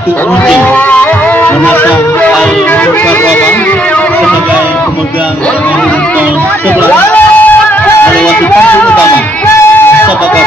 Ratu Rudi menasah Al-Mukarramah sebagai pemegang Tol 11 melewati panggung utama sebagai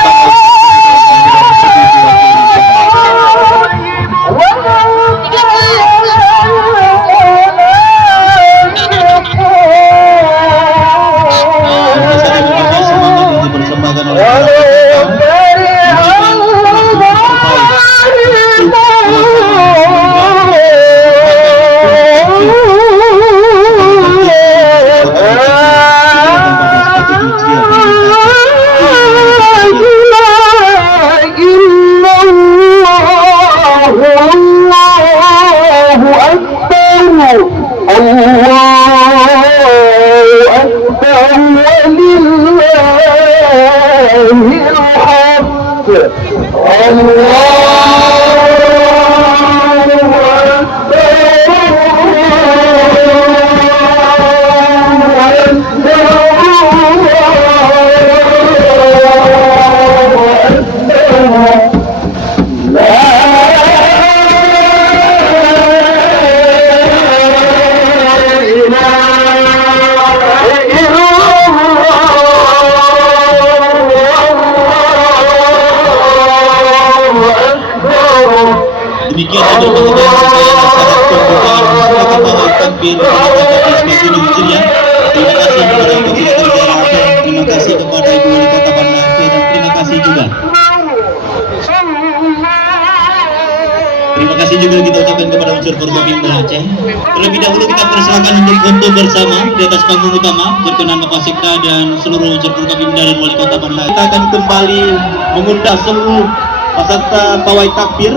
demikian untuk saya syarat pembukaan perkembangan takbir terima kasih kepada Ibu Daerah Aceh, terima kasih kepada Ibu Wali Kota Banda Aceh, dan terima kasih juga kita ucapkan kepada unsur Forkopimda Aceh. Terlebih dahulu kita persilakan untuk foto bersama di atas panggung utama berkenan Bapak Sekda dan seluruh unsur Forkopimda dan Wali Kota Banda. Kita akan kembali mengundang seluruh peserta pawai takbir